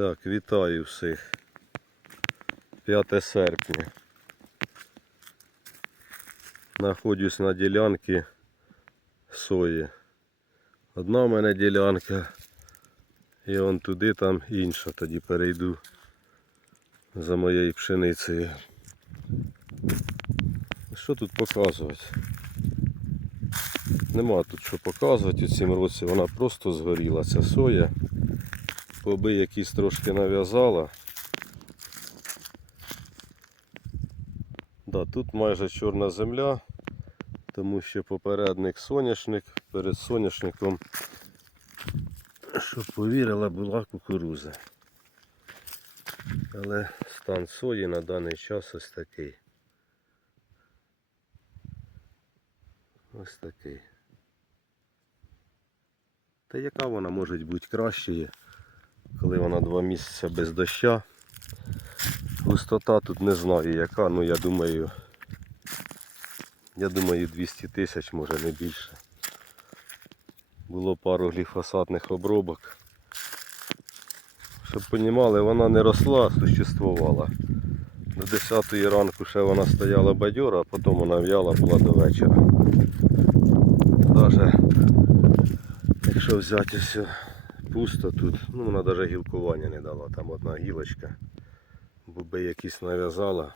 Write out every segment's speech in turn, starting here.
Так, вітаю всіх. 5 серпня. Находжусь на ділянці сої. Одна в мене ділянка. І он туди там інша. Тоді перейду за моєю пшеницею. Що тут показувати? Нема тут що показувати у цьому році. Вона просто згоріла, ця соя. Поби якісь трошки нав'язала. Да, тут майже чорна земля, тому що попередник соняшник, перед соняшником, щоб повірила, була кукуруза. Але стан сої на даний час ось такий. Ось такий. Та яка вона може бути кращою, коли вона два місяці без доща. Густота тут не знаю яка, ну я думаю, я думаю 200 тисяч, може не більше. Було пару гліфосатних обробок. Щоб розуміли, вона не росла, существувала. До 10 ранку ще вона стояла бадьора, а потім вона в'яла була до вечора. Даже якщо взяти все пусто тут, ну вона навіть гілкування не дала, там одна гілочка. Боби якісь нав'язала.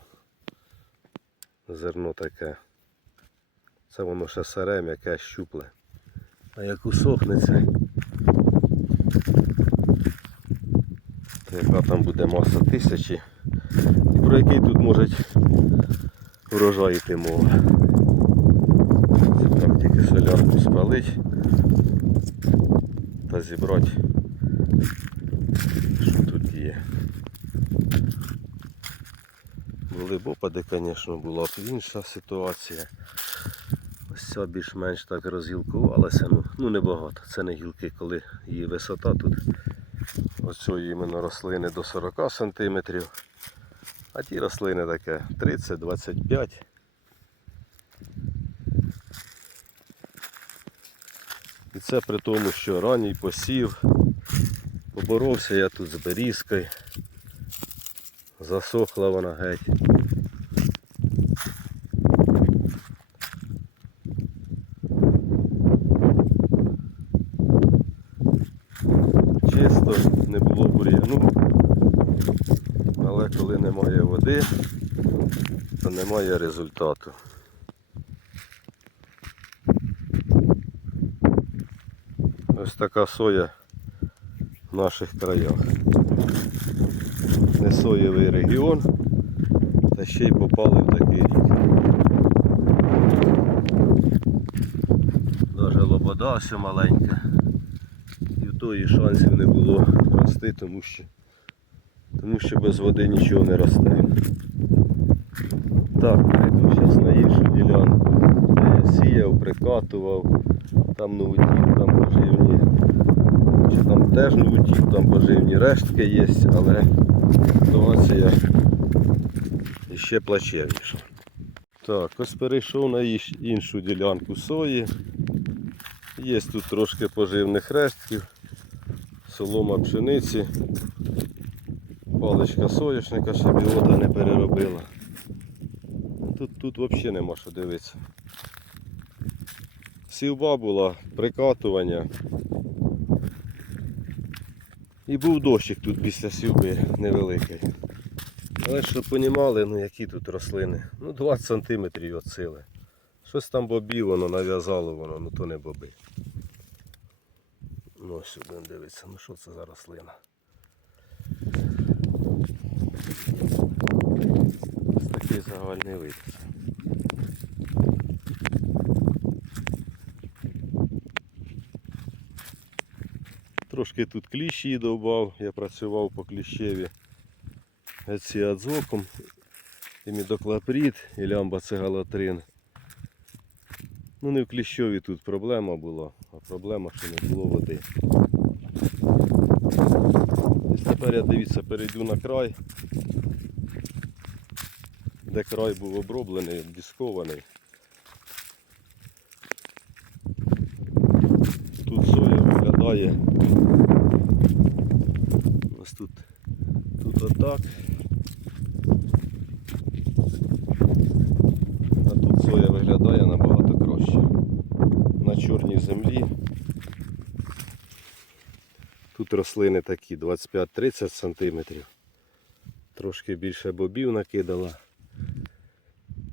Зерно таке. Це воно ще сире, м'яке щупле. А як усохнеться, то яка там буде маса тисячі. І про який тут може урожай йти мова. Це так тільки солярку спалить та зібрати, що тут є. Були б опади, звісно, була б інша ситуація. Ось ця більш-менш так розгілкувалася, ну, ну небагато. Це не гілки, коли її висота тут. Оцьої іменно рослини до 40 см. А ті рослини таке 30-25. І це при тому, що ранній посів. Поборовся я тут з берізкою. Засохла вона геть. Чисто, не було бур'яну, але коли немає води, то немає результату. Ось така соя в наших краях. Не соєвий регіон, та ще й попали в такий рік. Даже лобода ось маленька. І в тої шансів не було рости, тому що, тому що без води нічого не росте. Так, прийду зараз на іншу ділянку. Де сіяв, прикатував, там новутіл, там поживні. Чи там теж новутіл, там поживні рештки є, але ситуація ще плачевніша. Так, ось перейшов на іншу ділянку сої. Є тут трошки поживних рештків, солома пшениці, паличка соняшника, щоб біота не переробила. Тут, тут взагалі нема що дивитися. Сівба була, прикатування. І був дощик тут після сівби невеликий. Але щоб понімали, ну які тут рослини. Ну 20 см від сили. Щось там бобів воно нав'язало воно, ну то не боби. Ну ось сюди дивиться, ну що це за рослина. Такий загальний вид. Трошки тут кліщі довбав, я працював по кліщеві ациадзоком, імідоклапрід і лямбацегалатрин. Ну не в кліщові тут проблема була, а проблема, що не було води. Ось тепер я дивіться, перейду на край, де край був оброблений, дискований. Тут соя виглядає. Ось тут то так. А тут соя виглядає набагато краще. На чорній землі. Тут рослини такі 25-30 см. Трошки більше бобів накидала.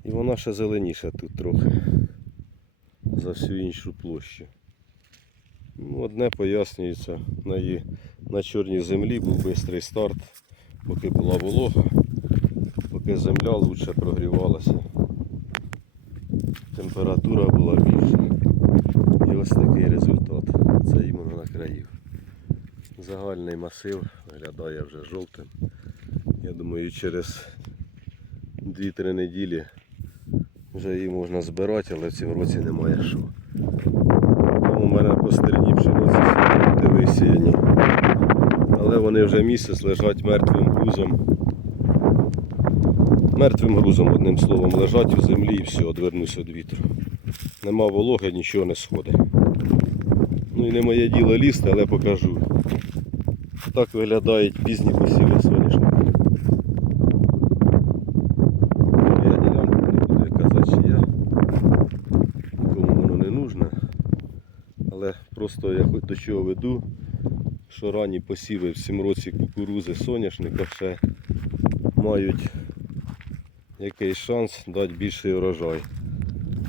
І вона ще зеленіша тут трохи за всю іншу площу. Ну, одне пояснюється, на, її, на чорній землі був швидкий старт, поки була волога, поки земля лучше прогрівалася. Температура була більша. І ось такий результат. Це іменно на країв. Загальний масив виглядає вже жовтим. Я думаю, через 2-3 неділі вже її можна збирати, але в цьому році немає що. Там у мене по стерні пшениці висіяні. Але вони вже місяць лежать мертвим грузом. Мертвим грузом, одним словом, лежать у землі і все, одвернусь від вітру. Нема вологи, нічого не сходить. Ну і не моє діло лізти, але покажу. Так виглядають пізні посіви соняшника. Я ділянку не буду казати, чи я. Нікому воно не нужне. Але просто я хоч до чого веду, що ранні посіви в цьому році кукурузи соняшника ще мають якийсь шанс дати більший урожай.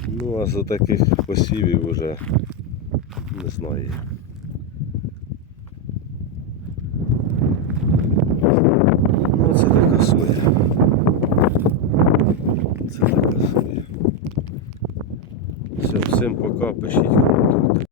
Ну а за таких посівів вже не знаю. Ну це така соя. Це така соя. Все, всім пока, пишіть